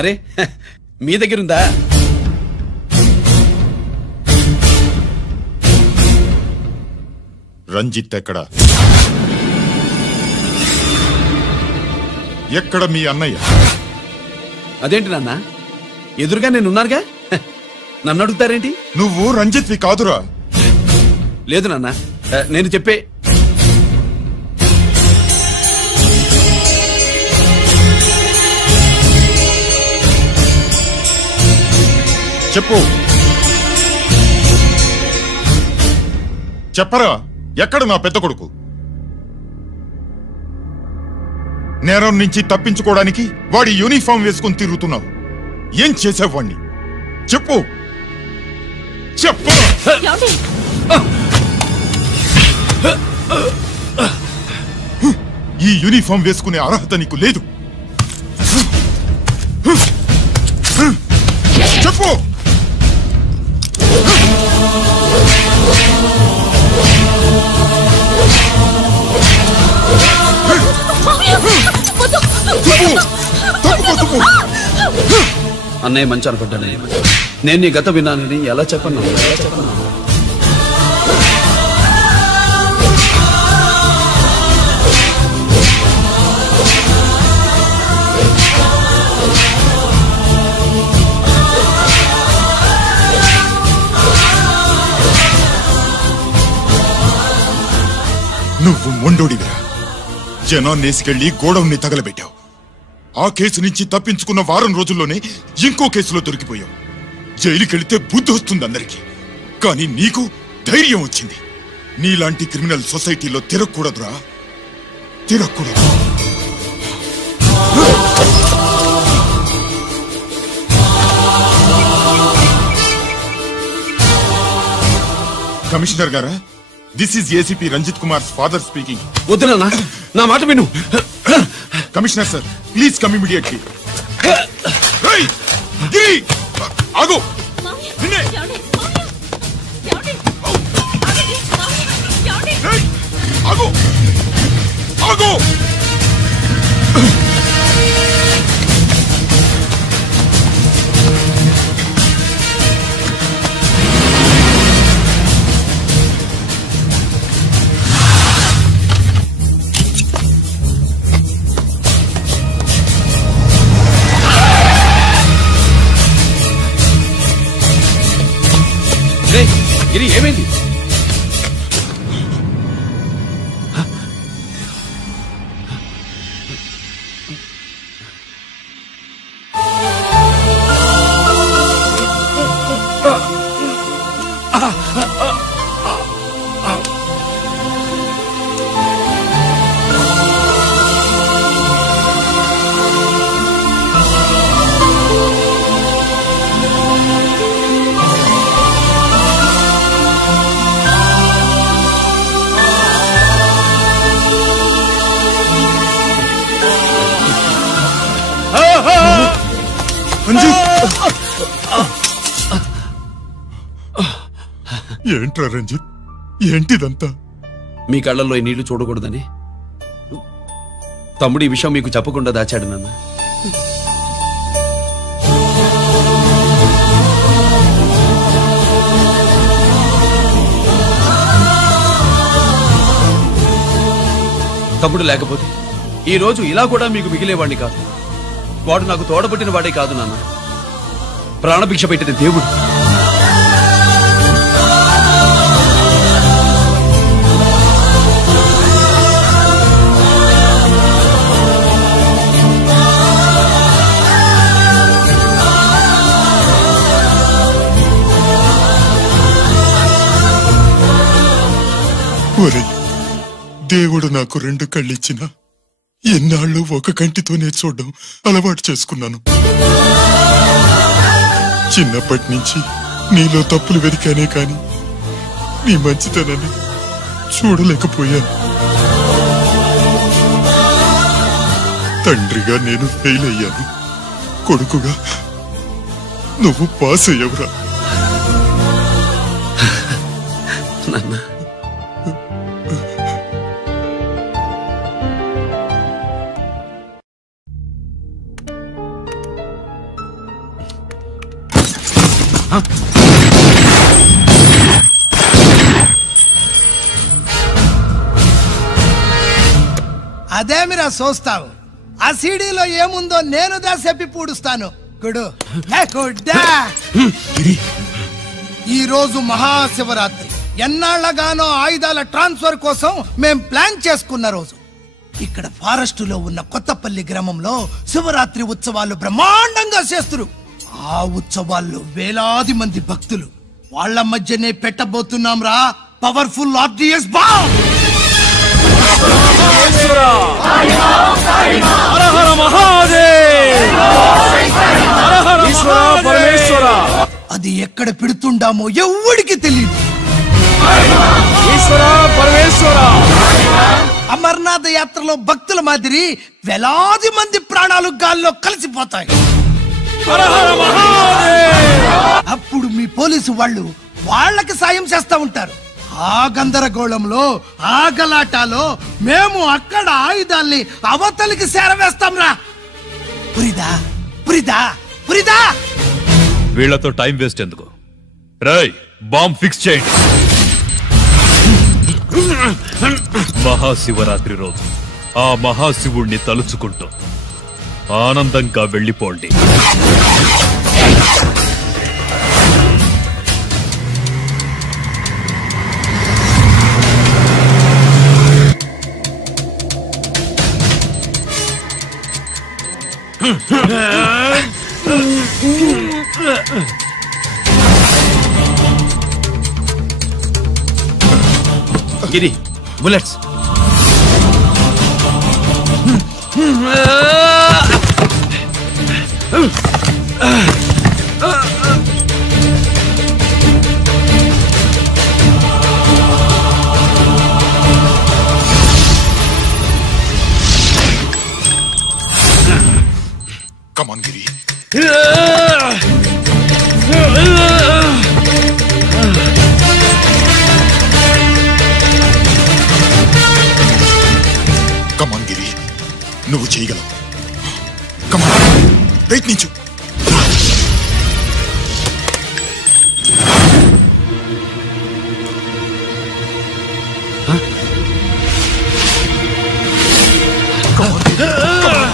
అరే మీ దగ్గరుందా? రంజిత్ ఎక్కడా? ఎక్కడ మీ అన్నయ్య? అదేంటి నాన్న, ఎదురుగా నేనున్నానుగా, నన్ను అడుగుతారేంటి? నువ్వు రంజిత్వి కాదురా. లేదు నాన్న, నేను చెప్పే. చెప్పు, చెప్పరా, ఎక్కడ నా పెద్ద కొడుకు? నేరం నుంచి తప్పించుకోవడానికి వాడి యూనిఫామ్ వేసుకుని తిరుగుతున్నావు. ఏం చేసావు వాణ్ణి? చెప్పు చెప్పు. ఈ యూనిఫామ్ వేసుకునే అర్హత నీకు లేదు. చెప్పు. అన్నయ్య మంచి అనుకుంటాను. నేను నీ గత విన్నానని ఎలా చెప్పను? నువ్వు మొండోడివిరా. జనాన్నేసుకెళ్లి గోడౌన్ని తగలబెట్టావు. ఆ కేసు నుంచి తప్పించుకున్న వారం రోజుల్లోనే ఇంకో కేసులో దొరికిపోయావు. జైలుకెళ్తే బుద్ధి వస్తుంది అందరికీ, కానీ నీకు ధైర్యం వచ్చింది. నీలాంటి క్రిమినల్ సొసైటీలో తిరగకూడదురా, తిరగకూడదు. కమిషనర్ గారా, this is ACP Ranjith Kumar father speaking. వద్దునా, నా మాట విను. Commissioner sir, please come immediately. ఆగు. ఆగు ఆగు. గిరి, ఏమైంది? ఏంట్రా రంజిత్, ఏంటిదంతా? మీ కళ్ళల్లో ఈ నీళ్లు చూడకూడదని తమ్ముడు ఈ విషయం మీకు చెప్పకుండా దాచాడు నాన్న. తమ్ముడు లేకపోతే ఈ రోజు ఇలా కూడా మీకు మిగిలేవాడిని కాదు. వాడు నాకు తోడబుట్టిన వాడే కాదు నాన్న, ప్రాణభిక్ష పెట్టిన దేవుడు. దేవుడు నాకు 2 కళ్ళిచ్చినా ఎన్నాళ్ళు ఒక కంటితోనే చూడడం అలవాటు చేసుకున్నాను. చిన్నప్పటి నుంచి నీలో తప్పులు వెతికానే కాని నీ మంచితనాన్ని చూడలేకపోయాను. తండ్రిగా నేను ఫెయిల్ అయ్యాను, కొడుకుగా నువ్వు పాస్ అయ్యవురా. నాన్న, అదేమిరా చూస్తావు? ఆ సీడీలో ఏముందో నేను చెప్పి పూడుస్తాను. గుడు ఈ రోజు మహాశివరాత్రి. ఎన్నాళ్లగానో ఆయుధాల ట్రాన్స్ఫర్ కోసం మేం ప్లాన్ చేసుకున్న రోజు. ఇక్కడ ఫారెస్ట్ లో ఉన్న కొత్తపల్లి గ్రామంలో శివరాత్రి ఉత్సవాలు బ్రహ్మాండంగా చేస్తున్నారు. ఆ ఉత్సవాల్లో వేలాది మంది భక్తులు. వాళ్ళ మధ్యనే పెట్టబోతున్నాం రా పవర్ఫుల్ ఆర్డిఎస్ బాంబ్. అది ఎక్కడ పెడుతుండామో ఎవడికి తెలియదు. అమర్నాథ్ యాత్రలో భక్తుల మాదిరి వేలాది మంది ప్రాణాలు గాల్లో కలిసిపోతాయి. అప్పుడు మీ పోలీసు వాళ్ళు వాళ్ళకి సాయం చేస్తా ఉంటారు. ఆ గందరగోళంలో ఆ గలాటాలో మేము అక్కడ ఆయుధాల్ని అవతలికి చేరవేస్తాం రా. పురిదా పురిదా పురిదా. వీళ్లతో టైం వేస్ట్ ఎందుకు? రాయ్ బాంబ్ ఫిక్స్ చేయండి. మహాశివరాత్రి రోజు ఆ మహాశివుణ్ణి తలుచుకుంటూ ఆనందంగా వెళ్ళిపోండి. గిరి bullets. Come on, Giri. Come on, Giri. నువ్వు చేయగలవు. Come on. ప్రయత్నించు.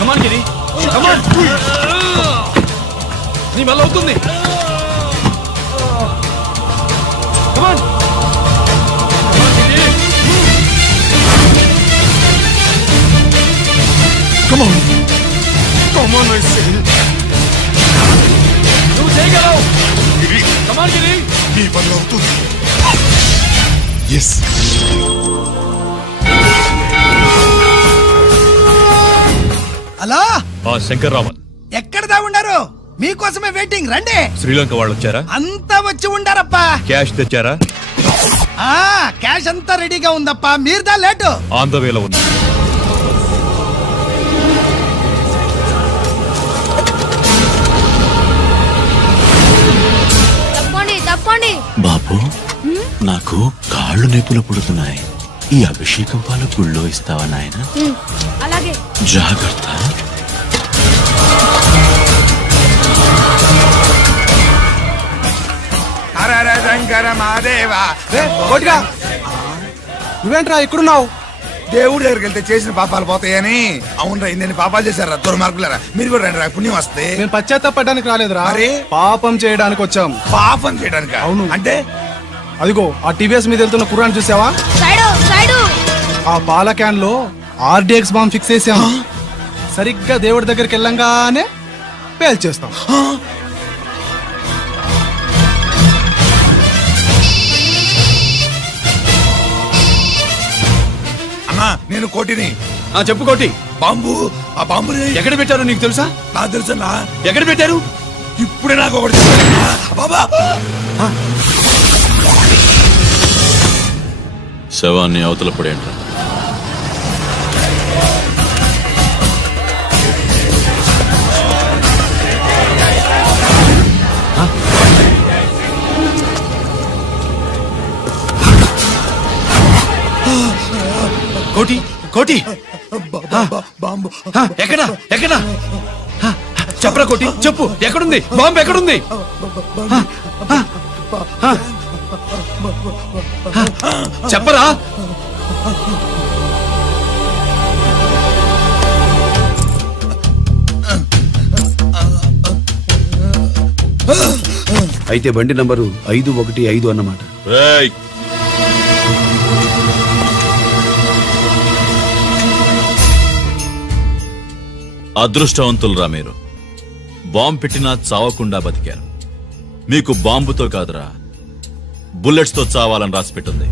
Come on, Giri. Come on. నీ వల్ల అవుతుంది. Come on. Come on. Come on, I say. నువ్వు చేయగలవు. గిరి. Come on, Giri. నీ వల్ల అవుతుంది. Yes. హలో, ఆ శంకర్రామన్ ఎక్కడదా ఉన్నారు? మీకోసమే వెయిటింగ్. రండి. శ్రీలంక వాళ్ళు వచ్చారా? అంతా వచ్చి ఉండారప్పా. క్యాష్ తెచ్చారా? క్యాష్ అంతా రెడీగా ఉందప్పా. మీరుదా లేటు. ఆన్ ద వేలో ఉంది. తప్పండి బాబు, నాకు కాళ్ళు నొప్పులు పుడుతున్నాయి. ఈ అభిషేకం పాలు గుళ్ళో ఇస్తావా నాయన? అలాగే. జాగ్రత్త. నువ్వేంట్రా ఇక్కడున్నావు? దేవుడి దగ్గరికి వెళ్తే చేసిన పాపాలు పోతాయని. అవునరా, ఇన్ని పాపాలు చేశారా దుర్మార్గులరా. మీరు కూడా రండి రా, పుణ్యం వస్తే. మేము పశ్చాత్తాపడడానికి రాలేదురా, పాపం చేయడానికి వచ్చాం. పాపం చేయడానికి? అవును. అంటే అదిగో ఆ టీవీఎస్ మీద వెళ్తున్న కుర్రాన్ని చూసావా? ఆ పాల క్యాన్ లో ఆర్డిఎక్స్ బాంబ్ ఫిక్స్ చేసాం. సరిగ్గా దేవుడి దగ్గరికి వెళ్ళంగానే పేల్చేస్తాం. అమ్మా, నేను కోటిని. చెప్పు కోటి. బాంబు, ఆ బాంబు ఎక్కడ పెట్టారు నీకు తెలుసా? నాకు తెలుసన్నా. ఎక్కడ పెట్టారు? ఇప్పుడే నాకు ఒకటి బాబా. శవాన్ని అవతల పడేంట్రా. కోటి కోటి బాంబు ఎక్కడ ఎక్కడ? చెప్పరా కోటి, చెప్పు. ఎక్కడుంది బాంబు? ఎక్కడుంది? చెప్పరా? అయితే బండి నంబరు 515 అన్నమాట. అదృష్టవంతులరా మీరు. బాంబు పెట్టినా చావకుండా బతికారు. మీకు బాంబుతో కాదురా, బుల్లెట్స్ తో చావాలని రాసి పెట్టింది.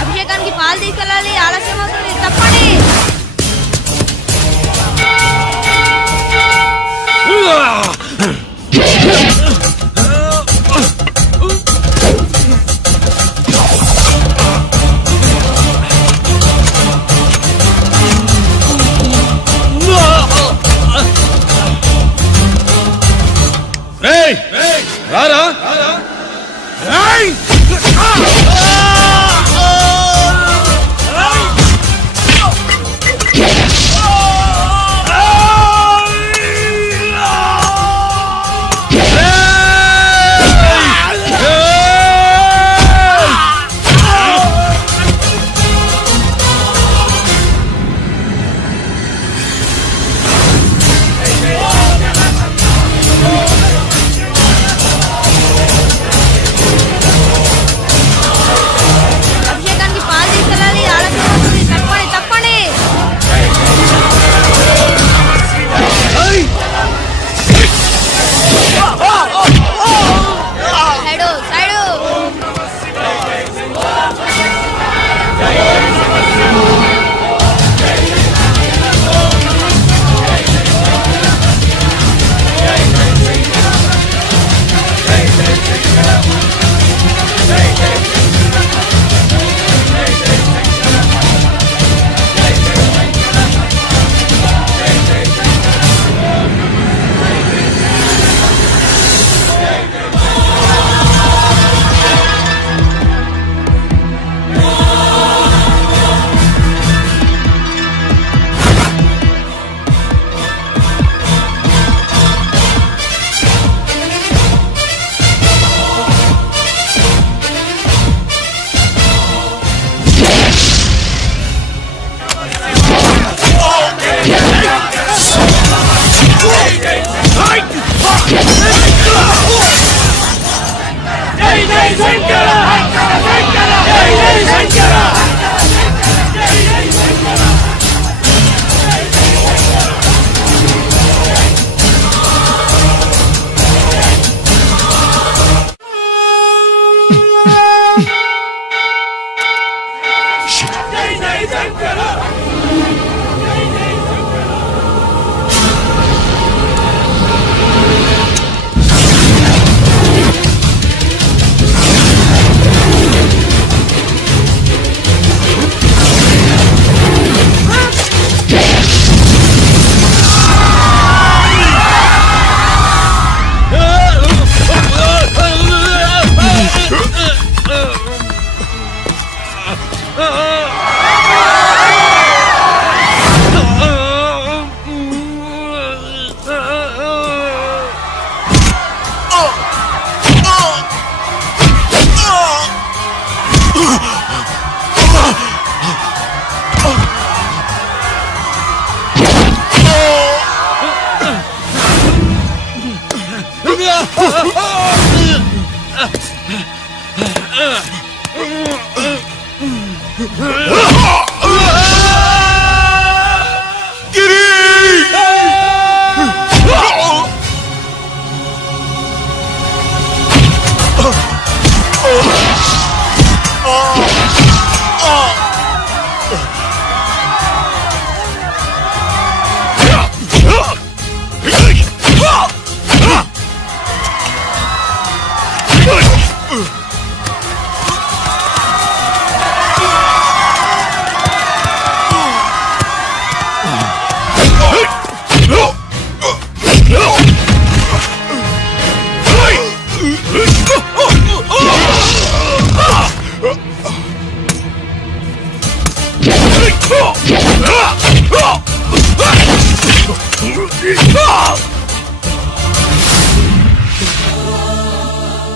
అభిషేకానికి పాలు తీసుకెళ్ళాలి, ఆలస్యం అవుతుంది, తప్పండి. No!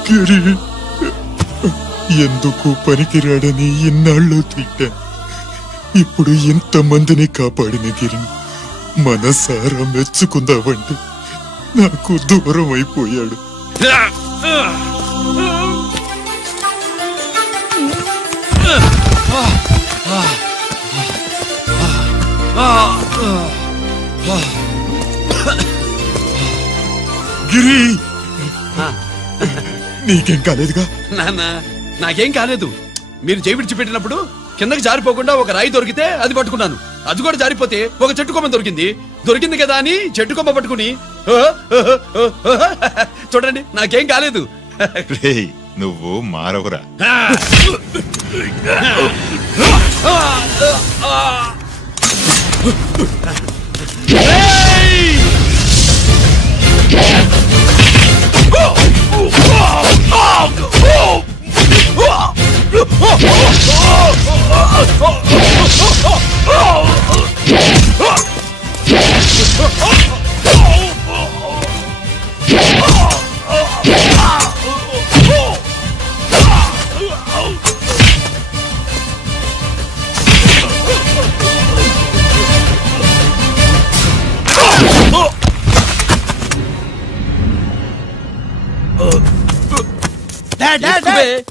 గిరి ఎందుకు పనికిరాడని ఇన్నాళ్ళు తిట్టా. ఇప్పుడు ఎంతమందిని కాపాడిన గిరిని మనసారా మెచ్చుకుందామంటే నాకు దూరం అయిపోయాడు. గిరి నీకేం కాలేదుగా? నాన్న నాకేం కాలేదు. మీరు చేయి విడిచిపెట్టినప్పుడు కిందకి జారిపోకుండా ఒక రాయి దొరికితే అది పట్టుకున్నాను. అది కూడా జారిపోతే ఒక చెట్టు కొమ్మ దొరికింది కదా అని చెట్టు కొమ్మ పట్టుకుని చూడండి నాకేం కాలేదు. నువ్వు మారవురా.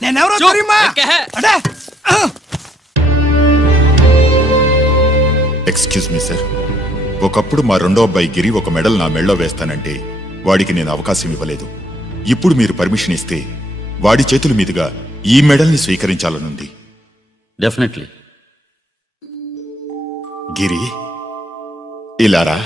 నేనెవరో తెలియమా? ఎక్స్క్యూజ్ మీ సార్, ఒకప్పుడు మా రెండో అబ్బాయి గిరి ఒక మెడల్ నా మెడలో వేస్తానంటే వాడికి నేను అవకాశం ఇవ్వలేదు. ఇప్పుడు మీరు పర్మిషన్ ఇస్తే వాడి చేతుల మీదుగా ఈ మెడల్ని స్వీకరించాలనుంది. డెఫినెట్లీ. గిరి ఇలారా.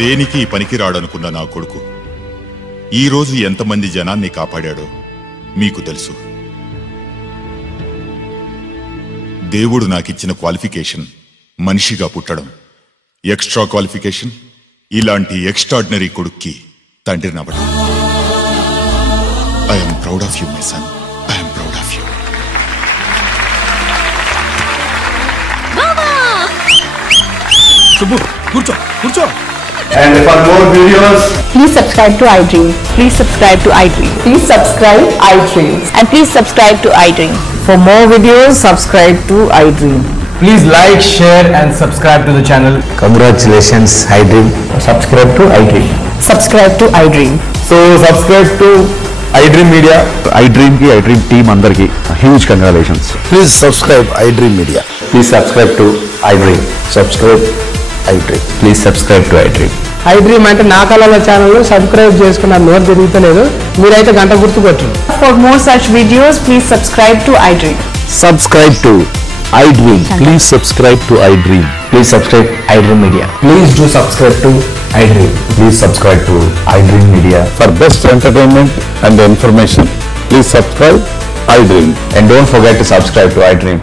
దేనికి పనికి రాడనుకున్న నా కొడుకు ఈ రోజు ఎంతమంది జనాన్ని కాపాడాడో మీకు తెలుసు. దేవుడు నాకిచ్చిన క్వాలిఫికేషన్ మనిషిగా పుట్టడం, ఎక్స్ట్రా క్వాలిఫికేషన్ ఇలాంటి ఎక్స్ట్రాడినరీ కొడుక్కి తండ్రినవ్వడం. I'm proud of you my son. I'm proud of you. Subbu కూర్చో కూర్చో. And for more videos, please subscribe to iDream. Please subscribe to iDream. please subscribe iDream. And please subscribe to iDream. For more videos, subscribe to iDream. Please like, share and subscribe to the channel. Congratulations iDream. Subscribe to iDream. Subscribe to iDream. So subscribe to iDream Media. iDream ki iDream team andarki huge congratulations. Please subscribe iDream Media. Please subscribe to iDream. Subscribe iDream. Please subscribe to iDream. iDream అంటే నా కళల channel subscribe చేసుకున్న నోరు తిరుగుతలేదు. మీరైతే గంట గుర్తు కొట్టండి. For more such videos, please subscribe to iDream. Subscribe to iDream. Please subscribe to iDream. Please subscribe iDream Media. Please do subscribe to iDream. Please subscribe to iDream Media. For best entertainment and information, please subscribe iDream. And don't forget to subscribe to iDream.